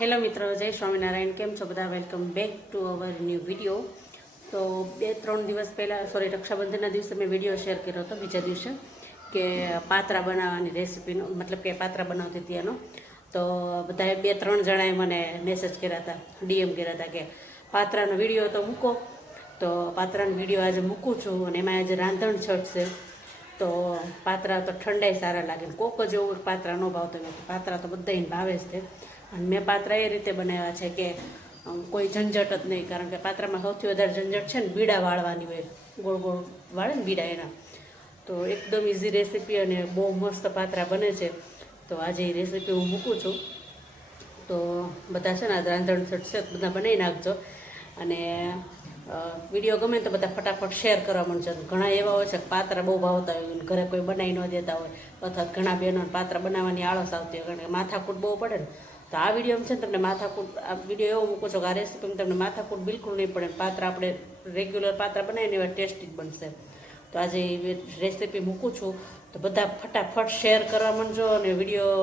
Hello મિત્રો, જય સ્વામિનારાયણ. કેમ છો બધા? Welcome back to our new video તો બે, ત્રણ દિવસ પહેલાં સોરી રક્ષાબંધનના દિવસે મેં વીડિયો શેર કર્યો હતો બીજા દિવસે કે પાત્રા બનાવવાની રેસીપીનો મતલબ કે પાત્રા બનાવતી હતી એનો. તો બધાએ બે, ત્રણ જણાએ મને મેસેજ કર્યા હતા ડીએમ કર્યા હતા કે પાત્રાનો વીડિયો તો મૂકો. તો પાત્રાનો વીડિયો આજે મૂકું છું અને એમાં આજે રાંધણ છટશે તો પાત્રા તો ઠંડાઈ સારા લાગે. કોક જ એવું પાત્રા ન ભાવતો પાત્રા તો બધાને ભાવે જ છે. અને મેં પાત્રા એ રીતે બનાવ્યા છે કે કોઈ ઝંઝટ જ નહીં, કારણ કે પાત્રામાં સૌથી વધારે ઝંઝટ છે ને બીડા વાળવાની હોય. ગોળ ગોળ વાળે ને બીડા એના. તો એકદમ ઇઝી રેસીપી અને બહુ મસ્ત પાત્રા બને છે. તો આજે એ રેસીપી હું મૂકું છું. તો બધા છે ને આ રાંધણ છે બધા બનાવી નાખજો. અને વીડિયો ગમે તો બધા ફટાફટ શેર કરવા માંડજો ઘણા એવા હોય છે કે પાત્રા બહુ ભાવતા હોય ઘરે કોઈ બનાવી ન દેતા હોય. અથવા ઘણા બહેનો પાત્ર બનાવવાની આળસ આવતી હોય, કારણ કે માથાકૂટ બહુ પડે ને. તો આ વીડિયો છે ને તમને માથાકૂટ, આ વીડિયો એવો મૂકો છો કે આ રેસીપીમાં તમને માથાકૂટ બિલકુલ નહીં પડે. પાત્ર આપણે રેગ્યુલર પાત્રા બનાવીને એવા ટેસ્ટી જ બનશે. તો આજે રેસીપી મૂકું છું. તો બધા ફટાફટ શેર કરવા માંડજો અને વીડિયો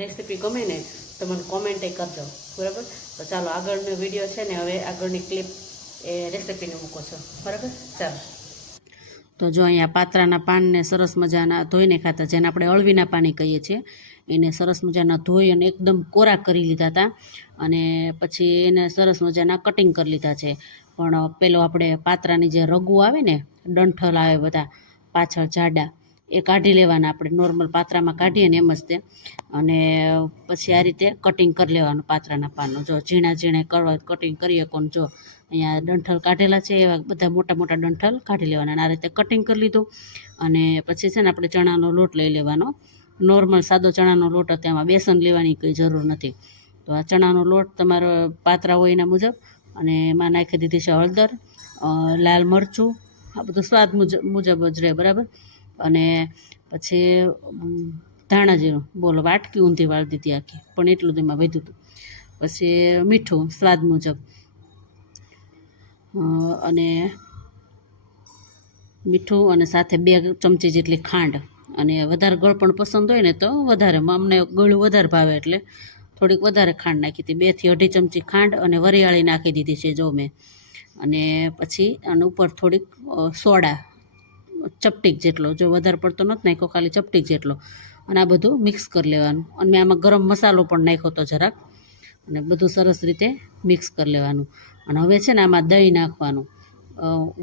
રેસીપી ગમે ને તો મને કોમેન્ટે કરજો. બરાબર? તો ચાલો, આગળનો વીડિયો છે ને હવે આગળની ક્લિપ એ રેસીપીને મૂકો છો. બરાબર? ચાલો. તો જો અહીંયા પાત્રાના પાનને સરસ મજાના ધોઈને ખાતા, જેને આપણે અળવીના પાણી કહીએ છીએ એને સરસ મજાના ધોઈ અને એકદમ કોરા કરી લીધા હતા. અને પછી એને સરસ મજાના કટિંગ કરી લીધા છે. પણ પેલો આપણે પાત્રાની જે રગુ આવે ને, ડંઠલ આવે બધા, પાછળ જાડા, એ કાઢી લેવાના આપણે નોર્મલ પાત્રામાં કાઢીએ ને એમ જ તે. અને પછી આ રીતે કટિંગ કરી લેવાનું પાત્રાના પાનનું જો ઝીણા ઝીણા કરવા કટિંગ કરીએ કોણ જો, અહીંયા ડંઠલ કાઢેલા છે, એવા બધા મોટા મોટા ડંઠલ કાઢી લેવાના અને આ રીતે કટિંગ કરી લીધું. અને પછી છે ને આપણે ચણાનો લોટ લઈ લેવાનો. નોર્મલ સાદો ચણાનો લોટ હતો એમાં બેસન લેવાની કંઈ જરૂર નથી. તો આ ચણાનો લોટ તમારો પાત્રા હોય એના મુજબ અને એમાં નાખી દીધી છે હળદર લાલ મરચું, આ બધું સ્વાદ મુજબ જ રહે, બરાબર? અને પછી ધાણા જીરું. બોલો, વાટકી ઊંધી વાળી દીધી આખી, પણ એટલું તેમાં વધ્યું હતું. પછી મીઠું, સ્વાદ મુજબ. અને મીઠું અને સાથે બે ચમચી જેટલી ખાંડ. અને વધારે ગળ પણ પસંદ હોય ને તો વધારે અમને ગળું વધારે ભાવે એટલે થોડીક વધારે ખાંડ નાખી હતી. બેથી અઢી ચમચી ખાંડ અને વરિયાળી નાખી દીધી છે જો મેં. અને પછી આના ઉપર થોડીક સોડા, ચપટીક જેટલો, જો વધારે પડતો નથી નાખ્યો, ખાલી ચપટીક જેટલો. અને આ બધું મિક્સ કરી લેવાનું. અને મેં આમાં ગરમ મસાલો પણ નાખ્યો હતો જરાક. અને બધું સરસ રીતે મિક્સ કરી લેવાનું. અને હવે છે ને આમાં દહીં નાખવાનું.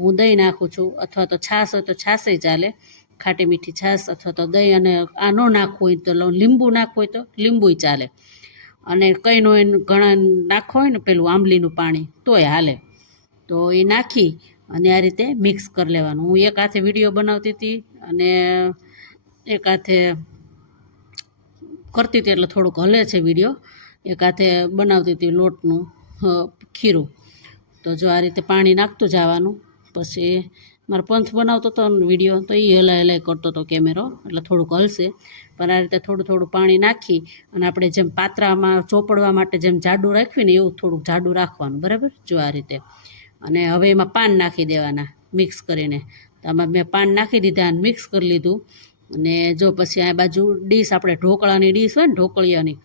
હું દહીં નાખું છું અથવા તો છાશ હોય તો છાશે ચાલે. ખાટી મીઠી છાશ અથવા તો દહીં અને આ ન નાખવું હોય તો લીંબુ નાખવું હોય તો લીંબુય ચાલે. અને કંઈ હોય ઘણા નાખવો હોય ને પેલું આંબલીનું પાણી તોય હાલે. તો એ નાખી અને આ રીતે મિક્સ કરી લેવાનું. હું એક હાથે વીડિયો બનાવતી હતી અને એક હાથે કરતી હતી એટલે થોડુંક હલે છે વીડિયો. એક હાથે બનાવતી હતી લોટનું ખીરું. તો જો આ રીતે પાણી નાખતું જવાનું, પછી મારો પંથ બનાવતો હતો વીડિયો, તો એ હલાય હલાય કરતો હતો કેમેરો, એટલે થોડુંક હલશે. પણ આ રીતે થોડું થોડું પાણી નાખી અને આપણે જેમ પાત્રામાં ચોપડવા માટે જેમ જાડું રાખવી ને એવું થોડુંક જાડું રાખવાનું, બરાબર? જો આ રીતે. અને હવે એમાં પાન નાખી દેવાના, મિક્સ કરીને. આમાં મેં પાન નાખી દીધા અને મિક્સ કરી લીધું. અને જો પછી આ બાજુ ડીશ આપણે ઢોકળાની ડીશ હોય ને, ઢોકળિયાની,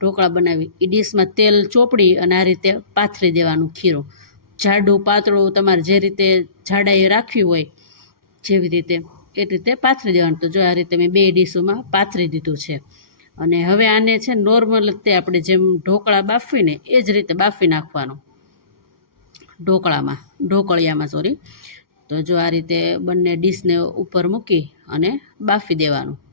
ઢોકળા બનાવી એ ડીશમાં તેલ ચોપડી અને આ રીતે પાથરી દેવાનું ખીરું. જાડું પાતળું તમારે જે રીતે જાડાઈ રાખવી હોય, જેવી રીતે, એ રીતે પાથરી દેવાનું. તો જો આ રીતે મેં બે ડીશોમાં પાથરી દીધું છે. અને હવે આને છે નોર્મલ તે આપણે જેમ ઢોકળા બાફવીને એ જ રીતે બાફી નાખવાનું. ઢોકળામાં, ઢોકળિયામાં સોરી તો જો આ રીતે બંને ડીશને ઉપર મૂકી અને બાફી દેવાનું.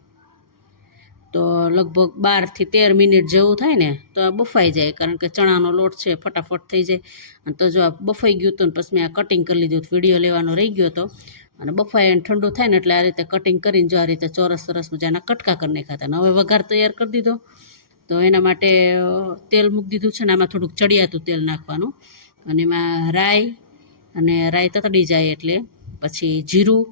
તો લગભગ બારથી તેર મિનિટ જેવું થાય ને, તો આ બફાઈ જાય, કારણ કે ચણાનો લોટ છે, ફટાફટ થઈ જાય. અને તો જો આ બફાઈ ગયું હતું ને, પછી મેં આ કટિંગ કરી લીધું વીડિયો લેવાનો રહી ગયો હતો. અને બફાઈ અને ઠંડુ થાય ને, એટલે આ રીતે કટિંગ કરીને જો આ રીતે ચોરસ સરસ મજાના કટકા કરી નાખાતા હવે વઘાર તૈયાર કરી દીધો. તો એના માટે તેલ મૂકી દીધું છે ને, આમાં થોડુંક ચડિયાતું તેલ નાખવાનું. અને એમાં રાઈ અને રાઈ તતડી જાય એટલે, પછી જીરું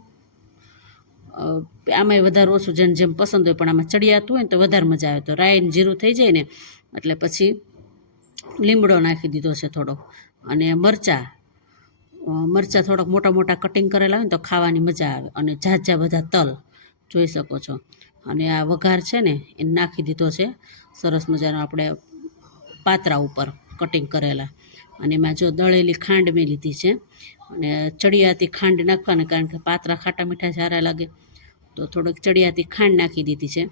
આમાંય વધારે ઓછું જેમ જેમ પસંદ હોય પણ આમાં ચડિયાતું હોય ને તો વધારે મજા આવે. તો રાઈ જીરું થઈ જાય ને, એટલે પછી લીમડો નાખી દીધો છે થોડોક અને મરચાં. મરચાં થોડાક મોટા મોટા કટિંગ કરેલા હોય ને તો ખાવાની મજા આવે અને ઝાઝા બધા તલ જોઈ શકો છો. અને આ વઘાર છે ને એ નાખી દીધો છે. સરસ મજાનો આપણે પાતરા ઉપર કટિંગ કરેલા. અને એમાં જો દળેલી ખાંડ મેં લીધી છે. અને ચડિયાતી ખાંડ નાખવાને કારણ કે પાતરા ખાટા મીઠા સારા લાગે. તો થોડીક ચડિયાતી ખાંડ નાખી દીધી છે.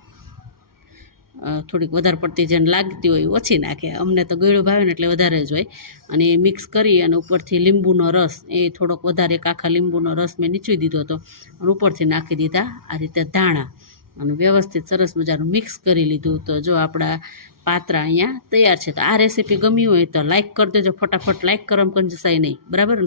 થોડીક વધારે પડતી જેને લાગતી હોય ઓછી નાખે. અમને તો ગળ્યું ભાવે ને એટલે વધારે જ હોય. અને એ મિક્સ કરી અને ઉપરથી લીંબુનો રસ, એ થોડોક વધારે એક આખા લીંબુનો રસ મેં નીચવી દીધો હતો. અને ઉપરથી નાખી દીધા આ રીતે ધાણા. અને વ્યવસ્થિત સરસ મજાનું મિક્સ કરી લીધું. તો જો આપણા પાત્રા અહીંયા તૈયાર છે. તો આ રેસીપી ગમી હોય તો લાઇક કરી દેજો. ફટાફટ લાઇક કરવામાં કંજસાય નહીં. બરાબર